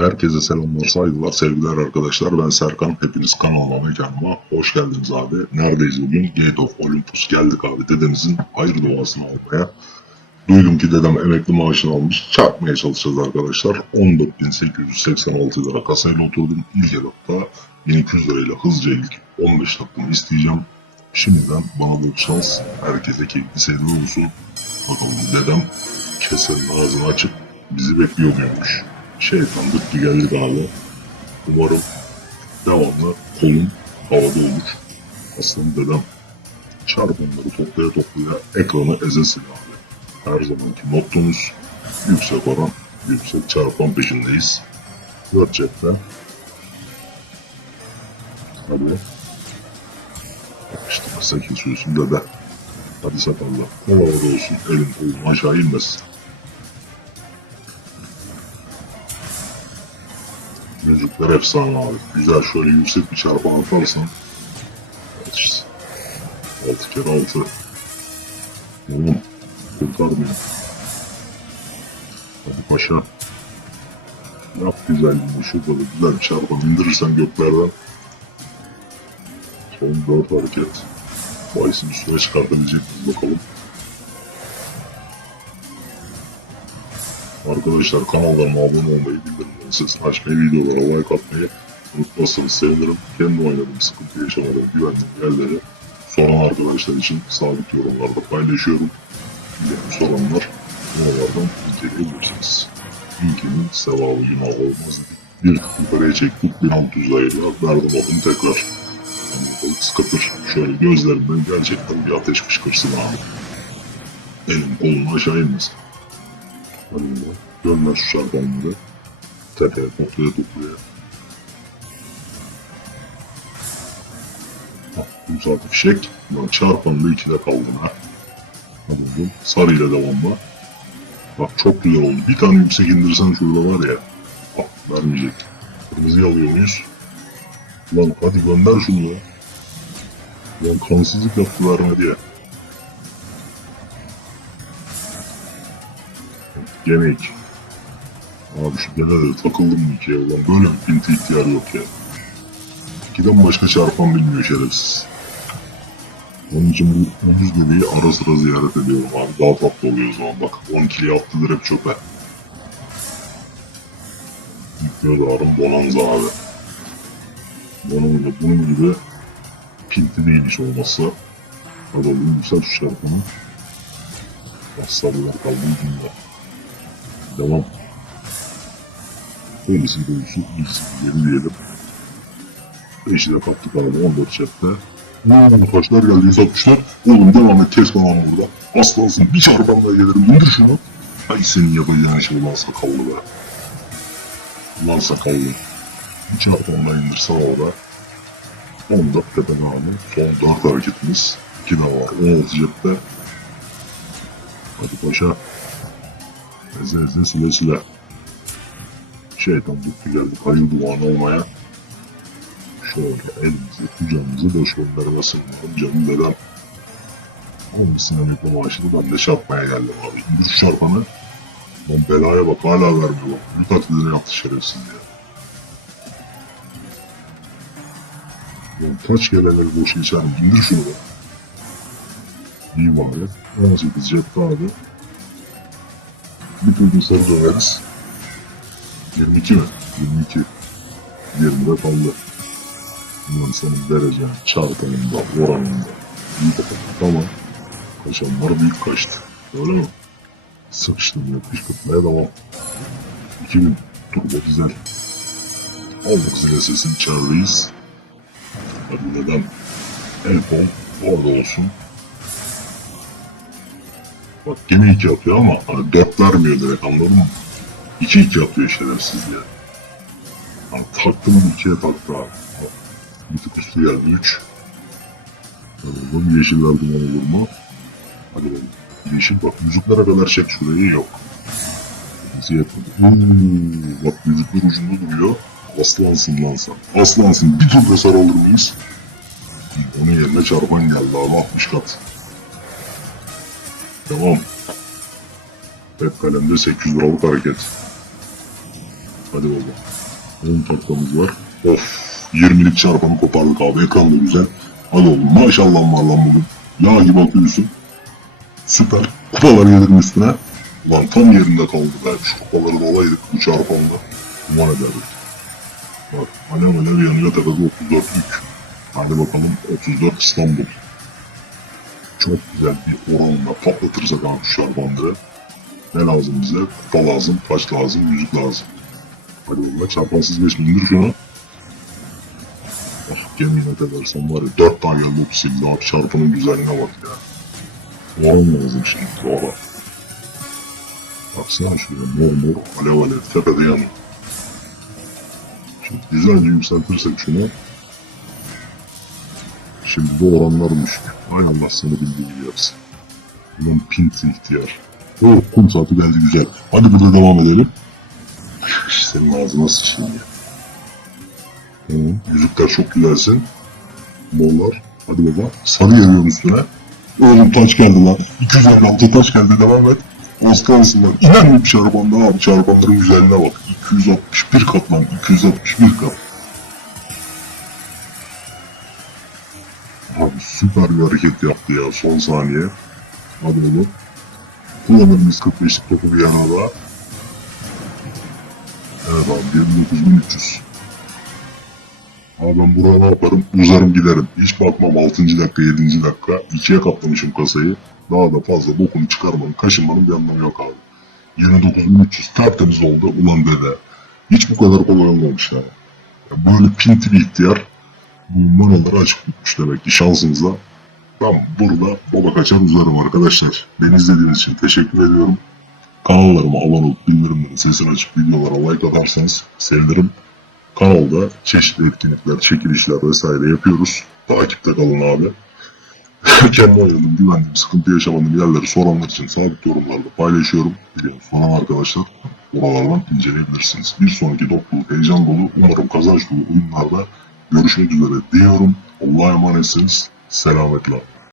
Herkese selamlar, saygılar, sevgiler arkadaşlar. Ben Serkan. Hepiniz kanalıma, mekanıma hoş geldiniz abi. Neredeyiz bugün? Gate of Olympus. Geldik abi dedemizin hayır duasını almaya. Duydum ki dedem emekli maaşını almış. Çarpmaya çalışacağız arkadaşlar. 14.886 lira kasayla oturdum. İlk etapta 1200 lirayla hızlıca ilk 15 dakikamı isteyeceğim. Şimdiden bana bol şans. Herkese keyifli seyirler olsun. Bakalım dedem kesenin ağzını açıp bizi bekliyor diyormuş. Şeytan bitti geldik abi. Umarım devamlı kolum havada olur. Aslında dedem çarpanları toplaya toplaya ekranı ezesin abi. Her zamanki mottomuz yüksek oran, yüksek çarpan peşindeyiz. Dört cepte. Hadi. Yapıştırma sen kesiyorsun dede. Hadi sakallah. Kol havada olsun. Elin kolun aşağı inmesin. Müzikler efsane abi. Güzel şöyle yüksek bir çarpan atarsan. Evet işte. 6 kere 6. Oğlum kurtarmıyor. Hadi paşa. Yap güzelliğini şurada da güzel bir çarpan indirirsen göklerden. Son 4 hareket. Bahis'in üstüne çıkartabilecek bakalım. Arkadaşlar kanallarıma abone olmayı, bildirimlerin sesini açmayı, videolara like atmayı unutmazsanız sevinirim. Kendim oynadığım sıkıntı yaşamadığım güvendiğim yerleri soran arkadaşlar için sabit yorumlarda paylaşıyorum. Bilmiyorum soranlar oralardan inceleyebilirsiniz. Linkinin sevabı günah olmaz. Bir yukarıya çektik 1600 lirayla verdim bakın tekrar. Balık sıkıtır. Şöyle gözlerimden gerçekten bir ateş fışkırsın abi. Elim kolum aşağı inmesin. Ya. Dönmez. Tepeye toplaya toplaya. Hah, bu saat fişek. Lan çarpanlı ikide kaldım ha. Oğlum. Sarıyla devamla. Bak çok güzel oldu. Bir tane yüksek indirsen şurada var ya. Bak vermeyecek. Kırmızıyı alıyor muyuz? Lan hadi gönder şunu ya. Lan kansızlık yaptı vermedi ya. İki. Abi şu gene de takıldım mı ikiye ulan böyle bir pinti ihtiyar yok ya. İkiden başka çarpan bilmiyor şerefsiz. Onun için bu omuz göbeği ara sıra ziyaret ediyorum abi. Daha tatlı oluyor o zaman bak. 12'liye attı direkt çöpe. Mikrodarım Bonanza abi. Bonanza bunun gibi pinti değil iş olmazsa. Hadi oğlum yüksel şu çarpanı. Aslanlar kaldı ucunda. Devam. Öylesi doğrusu iyisi yeni diyelim. Beşi de kaptık abi 14 cepte. Ne kaçlar geldi 160'lar. Oğlum devam et kes bana burada. Aslansın bir çarpanla gelirim indir şunu. Ay senin yapacağın şey ulan sakallı be. Ulan sakallı. Bir çarpanla indirsen orada. 14 tepen abi. Son 4 hareketimiz. 2 de var 16 cepte. Hadi paşa. Eze eze sile sile. Şeytan buktu geldik hayır duanı olmaya. Şöyle elimizi kucağımızı boş göndermesin. Canım dedem. Olmasın emekli maaşını ben de çarpmaya geldim abi. İndir şu çarpanı. Lan belaya bak hala vermiyor bak. Bir taklidini yaptı şerefsiz ya. Lan kaç el boş geçerim. İndir şunu be. İyi bari. 18 cepte abi. Bir sarı döneriz. 22 mi? 22. 20'de kaldı. Ulan senin derecen çarpanında, oranında. İyi bakalım. Tamam. Kaçanlar büyük kaçtı. Öyle mi? Sıkıştım yapış kıtmaya devam. 2000 turbo dizel. Aldık zile sesini çağırıyız. Hadi neden? El kol orada olsun. Bak gene iki yapıyor ama hani dört vermiyor direkt anladın mı? İki iki yapıyor şerefsiz ya. Hani taktı mı ikiye taktı abi. Bir tık üstü geldi üç. Oğlum yeşil verdim olur mu? Hadi bakalım. Yeşil bak yüzüklere kadar çek şurayı yok. Bizi yapmadı. Hmm, bak yüzükler ucunda duruyor. Aslansın lan sen. Aslansın. Bir tur hasar alır mıyız? Onun yerine çarpan geldi abi 60 kat. Devam. Hep kalemde 800 liralık hareket. Hadi baba. 10 taklamış var. Of. 20'lik çarpanı kopardık abi. Ekran da güzel. Hadi oğlum maşallah var lan bugün. Yağ gibi akıyorsun. Süper. Kupalar gelirin üstüne. Ulan tam yerinde kaldı be. Şu kupaları da alaydık bu çarpanla. Uman ederdik. Bak alev alev yanıyor tepede 34 yük. Hadi bakalım 34 İstanbul. Çok güzel bir oranla patlatırsak abi şu çarpanları. Ne lazım bize? Kupa lazım, taş lazım, yüzük lazım. Hadi oğlum çarpansız geçmeyin şuna. Ah yemin edersen var ya 4 tane geldi 38 abi çarpının güzelliğine bak ya. Oran lazım şimdi sonra. Baksana şuraya mor mor alev alev tepede yanıyor. Şimdi güzelce yükseltirsek şunu. Şimdi düşük. Hay Allah sana bildiği gibi yapsın. Bunun pinti ihtiyar. Oh kum saati geldi güzel. Hadi burada devam edelim. Senin ağzına sıçayım ya. Hı, yüzükler çok güzelsin. Morlar. Hadi baba. Sarı yarıyorum üstüne. Oğlum taş geldi lan. 256 taş geldi devam et. Oscarsın lan. İnanmıyorum çarpanda abi. Çarpanların güzelliğine bak. 261 kat lan. 261 kat. Süper bir hareket yaptı ya son saniye. Hadi oğlum. Kullanırımız 45'lik topu bir yana daha. Evet abi 29300. Abi ben buraya ne yaparım? Uzarım giderim. Hiç bakmam 6. dakika 7. dakika. ikiye katlamışım kasayı. Daha da fazla bokunu çıkarmanın kaşınmanın bir anlamı yok abi. 29.300 tertemiz oldu. Ulan dede. Hiç bu kadar kolay olmamış yani. Ya Böyle pinti bir ihtiyar. Bu manaları açık tutmuş demek ki şansınıza. Ben burada baba kaçar uzarım arkadaşlar. Beni izlediğiniz için teşekkür ediyorum. Kanallarıma abone olup bildirimlerin sesini açıp videolara like atarsanız sevinirim. Kanalda çeşitli etkinlikler, çekilişler vesaire yapıyoruz. Takipte kalın abi. Kendi oynadığım, güvendiğim, sıkıntı yaşamadığım yerleri soranlar için sabit yorumlarda paylaşıyorum. Biliyorum soran arkadaşlar oralardan inceleyebilirsiniz. Bir sonraki topluluk heyecan dolu, umarım kazanç dolu oyunlarda görüşmek üzere diyorum. Allah'a emanetsiniz. Selametle.